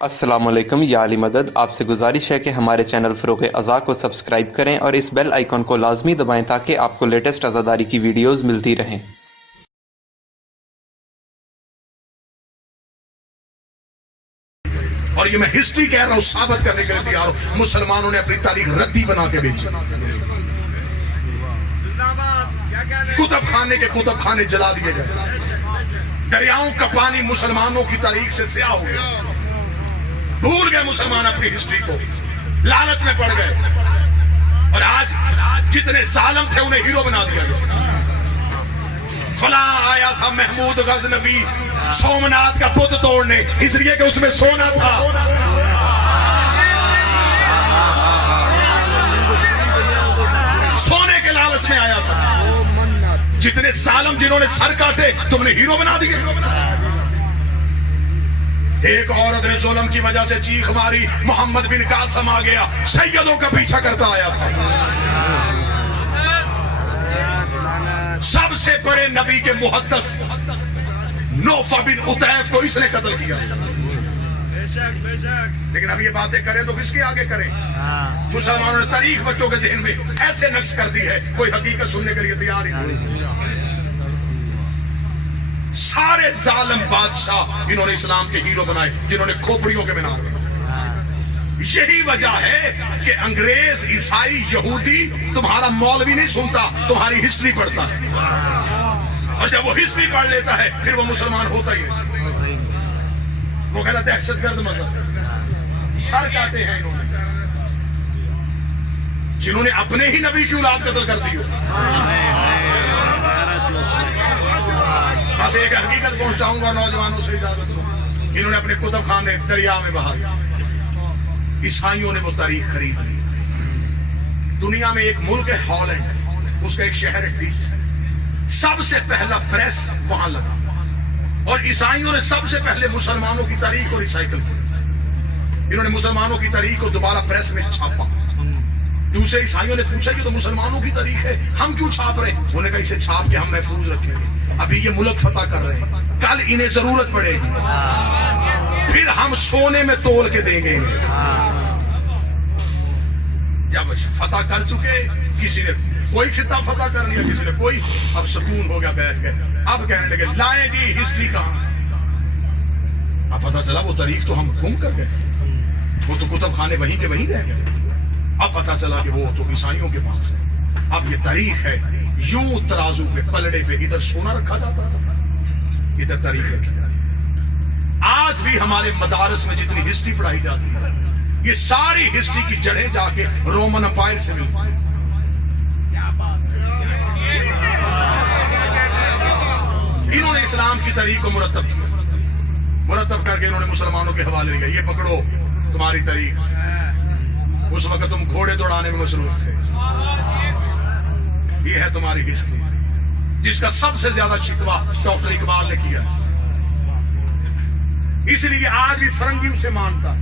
السلام علیکم یا علی مدد. آپ سے گزارش ہے کہ ہمارے چینل فروغ ازا کو سبسکرائب کریں اور اس بیل آئیکن کو لازمی دبائیں تاکہ آپ کو لیٹسٹ عزاداری کی ویڈیوز ملتی رہیں. اور یہ میں ہسٹری کہہ رہا ہوں، ثابت کرنے کے لیے تیار ہوں، مسلمانوں نے اپنی تاریخ ردی بنا کے بیچی. کتب خانے کے کتب خانے جلا دیے گئے، دریاؤں کا پانی مسلمانوں کی تاریخ سے سیاہ ہو گیا. بھول گئے مسلمان اپنی ہسٹری کو، لالچ میں پڑ گئے، اور آج جتنے ظالم تھے انہیں ہیرو بنا دیا گیا. فلاں آیا تھا محمود غزنوی سومنات کا بت توڑنے، اس لیے کہ اس میں سونا تھا. سونے کے لالچ میں آیا تھا. جتنے ظالم جنہوں نے سر کاٹے تم نے ہیرو بنا دیے. ایک عورت نے ظلم کی وجہ سے چیخ ماری، محمد بن قاسم آ گیا، سیدوں کا پیچھا کرتا آیا تھا. سب سے بڑے نبی کے محدث نوفع بن عطیف کو اس نے قتل کیا. لیکن اب یہ باتیں کریں تو کس کے آگے کریں؟ مسلمانوں نے تاریخ بچوں کے ذہن میں ایسے نقش کر دی ہے، کوئی حقیقت سننے کے لیے تیار ہی نہیں. سارے ظالم بادشاہ انہوں نے اسلام کے ہیرو بنائے، جنہوں نے کھوپڑیوں کے بنا دیے. یہی وجہ ہے کہ انگریز، عیسائی، یہودی تمہارا مولوی نہیں سنتا، تمہاری ہسٹری پڑھتا ہے. اور جب وہ ہسٹری پڑھ لیتا ہے پھر وہ مسلمان ہوتا ہی ہے. وہ کہتا دہشت گرد مذہب، سر کاٹے ہیں انہوں نے، جنہوں نے اپنے ہی نبی کی اولاد قتل کر دی. بس ایک حقیقت پہنچاؤں گا نوجوانوں سے، اجازت دو. انہوں نے اپنے کتب خانے دریا میں بہا دیا. عیسائیوں نے وہ تاریخ خرید لی. دنیا میں ایک ملک ہے ہالینڈ، اس کا ایک شہر ہے ڈیز. سب سے پہلا پریس وہاں لگا، اور عیسائیوں نے سب سے پہلے مسلمانوں کی تاریخ کو ریسائیکل کیا. انہوں نے مسلمانوں کی تاریخ کو دوبارہ پریس میں چھاپا. دوسرے عیسائیوں نے پوچھا یہ تو مسلمانوں کی تاریخ ہے، ہم کیوں چھاپ رہے ہیں؟ انہوں نے کہا اسے چھاپ کے ہم محفوظ رکھیں گے. ابھی یہ ملک فتح کر رہے ہیں، کل انہیں ضرورت پڑے گی، پھر ہم سونے میں تول کے دیں گے. جب فتح کر چکے، کسی نے کوئی خطہ فتح کر لیا، کسی نے کوئی، اب سکون ہو گیا، بیٹھ گئے. اب کہنے لگے لائیں جی ہسٹری کہاں. اب پتہ چلا وہ تاریخ تو ہم گم کر گئے، وہ تو کتب خانے وہیں کے وہیں رہ گئے. اب پتہ چلا کہ وہ تو عیسائیوں کے پاس ہے. اب یہ تاریخ ہے، یوں ترازو پہ پلڑے پہ ادھر سونا رکھا جاتا تھا، ادھر تاریخ رکھی جاتی تھی. آج بھی ہمارے مدارس میں جتنی ہسٹری پڑھائی جاتی ہے، یہ ساری ہسٹری کی جڑیں جا کے رومن امپائر سے ملتی ہیں. انہوں نے اسلام کی تاریخ کو مرتب کیا، مرتب کر کے انہوں نے مسلمانوں کے حوالے لیا. یہ پکڑو تمہاری تاریخ. اس وقت تم گھوڑے دوڑانے میں مصروف تھے، یہ ہے تمہاری ہسٹری، جس کا سب سے زیادہ شکوہ ڈاکٹر اقبال نے کیا. اس لیے آج بھی فرنگی اسے مانتا.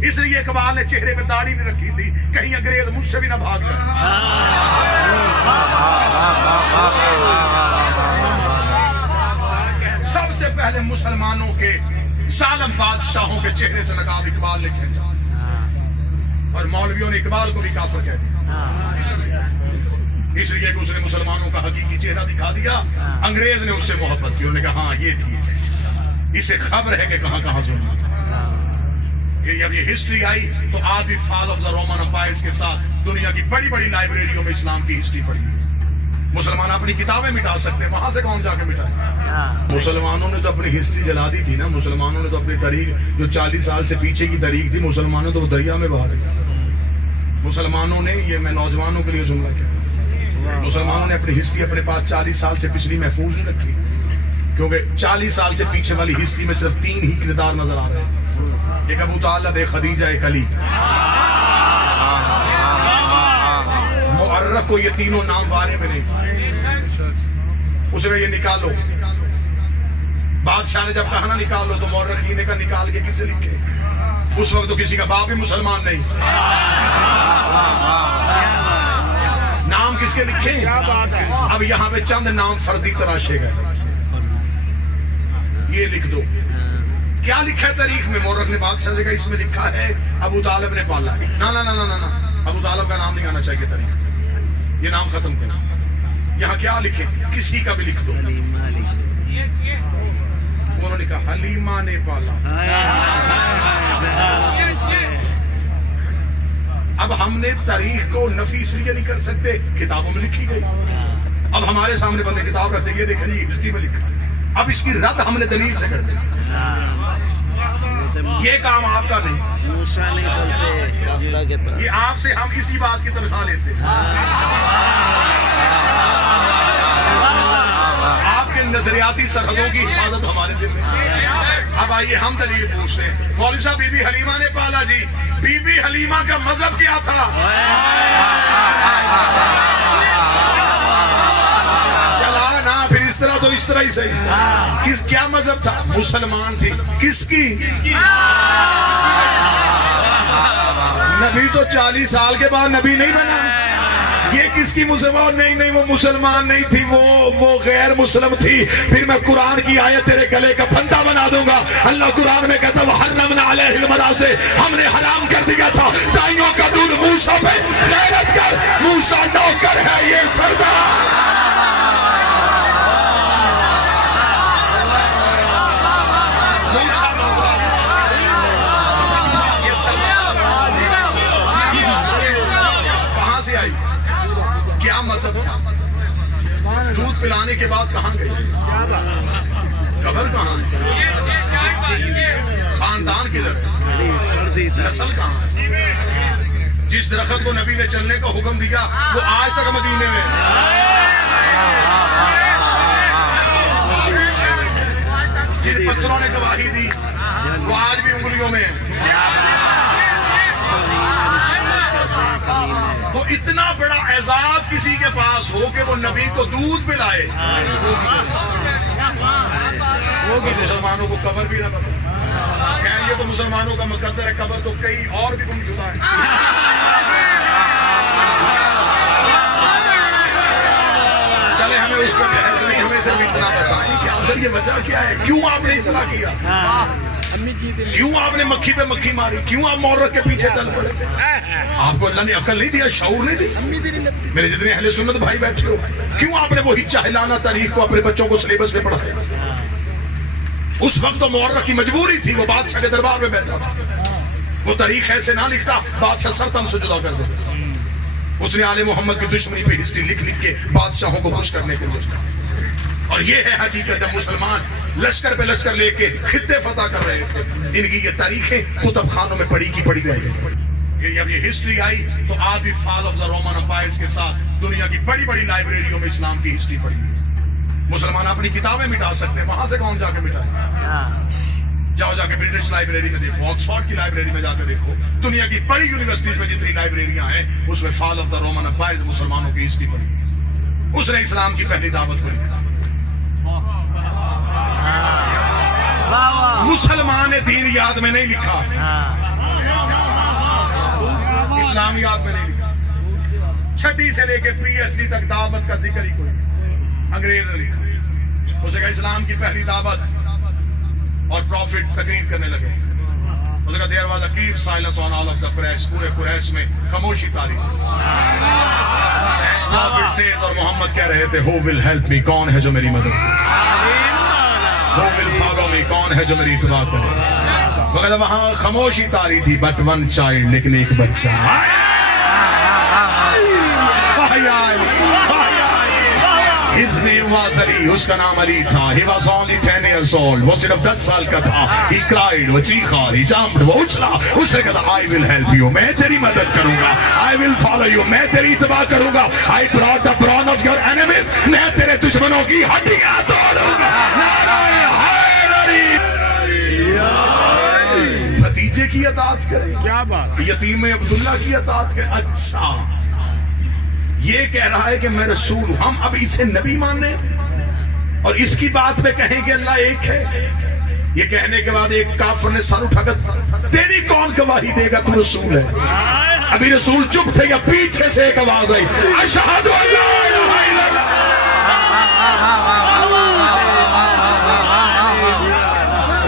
اس لیے اقبال نے چہرے پہ داڑھی نہیں رکھی تھی، کہیں انگریز مجھ سے بھی نہ بھاگ جائے. سب سے پہلے مسلمانوں کے ظالم بادشاہوں کے چہرے سے نقاب اقبال نے کھینچا، اور مولویوں نے اقبال کو بھی کافر کہہ دیا، اس لیے کہ اس نے مسلمانوں کا حقیقی چہرہ دکھا دیا. انگریز نے اس سے محبت کی، انہوں نے کہا ہاں یہ ٹھیک ہے، اسے خبر ہے کہ کہاں کہاں ظلم تھا. جب یہ ہسٹری آئی تو آج بھی فال آف دا رومن امپائرز کے ساتھ دنیا کی بڑی بڑی لائبریریوں میں اسلام کی ہسٹری پڑھی. مسلمان اپنی کتابیں مٹا سکتے ہیں، وہاں سے کون جا کے مٹائے؟ مسلمانوں نے تو اپنی ہسٹری جلا دی تھی نا. مسلمانوں نے تو اپنی تاریخ جو 40 سال سے پیچھے کی تاریخ تھی، مسلمانوں تو وہ دریا میں بہا دی. مسلمانوں نے، یہ میں نوجوانوں کے لیے جملہ کیا، مسلمانوں نے اپنی ہسٹری اپنے پاس 40 سال سے پچھلی محفوظ نہیں رکھی، کیونکہ 40 سال سے پیچھے والی ہسٹری میں صرف 3 ہی کردار نظر آ رہے ہیں. ایک ابو طالب، ایک خدیجہ، ایک علی. مؤرخ کو یہ تینوں نام بارے میں نہیں تھے. اسے کہا یہ نکالو. بادشاہ نے جب کہا نا نکالو تو مورخین نے کہا نکال کے کسے لکھے؟ اس وقت تو کسی کا باپ بھی مسلمان نہیں. نام کس کے لکھے؟ اب یہاں پہ چند نام فردی تراشے گئے. یہ لکھ دو کیا لکھا ہے تاریخ میں؟ مورخ نے بادشاہ سے کہا اس میں لکھا ہے ابو طالب نے پالا. نا نا نا نا نا ابو طالب کا نام نہیں آنا چاہیے تاریخ، یہ نام ختم کرنا. یہاں کیا لکھے؟ کسی کا بھی لکھ دو. انہوں نے کہا حلیمہ نے پالا. اب ہم نے تاریخ کو نفی اس لیے نہیں کر سکتے، کتابوں میں لکھی گئی. اب ہمارے سامنے بندے کتاب رکھ دیں گے، دیکھیں جی ہسٹری میں لکھا. اب اس کی رد ہم نے دلیل سے کر دی. یہ کام آپ کا نہیں، یہ آپ سے ہم اسی بات کی تنخواہ لیتے ہیں. آپ کے نظریاتی سرحدوں کی حفاظت ہمارے ذمہ ہے. اب آئیے ہم دلیل پوچھتے ہیں. مولوی صاحب بی بی حلیمہ نے پالا جی، بی بی حلیمہ کا مذہب کیا تھا؟ چلا نا پھر اس طرح تو اس طرح ہی صحیح. کس کیا مذہب تھا؟ مسلمان تھی. کس کی؟ نبی تو 40 سال کے بعد نبی نہیں بنا. یہ کس کی مسلمان؟ نہیں وہ مسلمان نہیں تھی، وہ غیر مسلم تھی. پھر میں قرآن کی آیت تیرے گلے کا پھندا بنا دوں گا. اللہ قرآن میں کہتا وحرمنا علیہ المناصع، ہم نے حرام کر دیا تھا دائیوں کا دودھ. موسیٰ پہ غیرت کر، موسیٰ نوکر ہے یہ سردار. کہاں سے آئی؟ کیا مذہب تھا؟ دودھ پلانے کے بعد کہاں گئی؟ قبر کہاں ہے؟ خاندان کدھر؟ نسل کہاں ہے؟ جس درخت کو نبی نے چلنے کا حکم دیا وہ آج تک مدینے میں. جن پتھروں نے گواہی دی وہ آج بھی انگلیوں میں ہے. تو اتنا بڑا اعزاز کسی کے پاس ہو کہ وہ نبی کو دودھ پلائے. مسلمانوں کو قبر بھی نہ پتا. خیر یہ تو مسلمانوں کا مقدر ہے، قبر تو کئی اور بھی گم شدہ ہے. چلے ہمیں اس پر بحث نہیں، ہمیں صرف اتنا بتائیں کہ آخر یہ وجہ کیا ہے؟ کیوں آپ نے اس طرح کیا؟ کیوں آپ نے مکھی پہ مکھی ماری؟ کیوں آپ مورخ کے پیچھے چل پڑے؟ آپ کو اللہ نے عقل نہیں دیا، شعور نہیں دی؟ میرے جتنے اہل سنت بھائی بیٹھے ہو، کیوں آپ نے وہی جاہلانہ تاریخ کو اپنے بچوں کو سلیبس میں پڑھایا؟ اس وقت تو مورخ کی مجبوری تھی، وہ بادشاہ کے دربار میں بیٹھا تھا. وہ تاریخ ایسے نہ لکھتا بادشاہ سرتم سے جدا کر دیتا. اس نے آل محمد کی دشمنی پہ ہسٹری لکھ کے بادشاہوں کو خوش کرنے کے لیے. اور یہ ہے حقیقت، جب مسلمان لشکر پہ لشکر لے کے خطے فتح کر رہے تھے، ان کی یہ تاریخیں کتب خانوں میں پڑھی کی پڑھی رہی ہیں. جب یہ ہسٹری آئی تو آج بھی فال آف دا رومن امپائرز کے ساتھ دنیا کی بڑی بڑی لائبریریوں میں اسلام کی ہسٹری پڑھی. مسلمان اپنی کتابیں مٹا سکتے ہیں، وہاں سے کون جا کے مٹائے؟ جاؤ جا کے برٹش لائبریری میں دیکھو، آکسفورڈ کی لائبریری میں جا کے دیکھو. دنیا کی بڑی یونیورسٹیز میں جتنی لائبریریاں ہیں اس میں فال آف دا رومن امپائرز مسلمانوں کی ہسٹری پڑھی. اس نے اسلام کی پہلی دعوت پڑھی. مسلمان نے دین یاد میں نہیں لکھا، اسلامیات میں نہیں لکھا. چھٹی سے لے کے پی ایچ ڈی تک دعوت کا ذکر ہی کوئی انگریز نے لکھا. اسے کہا اسلام کی پہلی دعوت اور پروفٹ تقریر کرنے لگے. اسے کہا there was a keep silence on all of the قریش، پورے قریش میں خاموشی تاری تھی. پروفٹ سیز اور محمد کہہ رہے تھے ہو ول ہیلپ می، کون ہے جو میری مدد کرے؟ ہو ول فالو می، کون ہے جو میری اتباع کرے؟ وہ کہتا وہاں خاموشی تاری تھی، بٹ ون چائلڈ، لیکن ایک بچہ. His name was Ali، اس کا نام علی تھا. He was only 10 years old، وہ صرف 10 سال کا تھا. He cried، وہ چیخا. He jumped، وہ اچھلا. اس نے کہا I will help you، میں تیری مدد کروں گا. I will follow you، میں تیری اتباع کروں گا. I brought the brawn of your enemies، میں تیرے دشمنوں کی ہڈیاں توڑوں گا. نعرہ حیدری. بھتیجے کی اطاعت کریں، کیا بات. یتیم عبداللہ کی اطاعت کریں. اچھا یہ کہہ رہا ہے کہ میں رسول ہوں، ہم اب اسے نبی ماننے اور اس کی بات پہ کہیں کہ اللہ ایک ہے. یہ کہنے کے بعد ایک کافر نے سر اٹھا کر تیری کون گواہی دے گا تو رسول ہے؟ ابھی رسول چپ تھے یا پیچھے سے ایک آواز آئی اشہد ان لا الہ الا اللہ.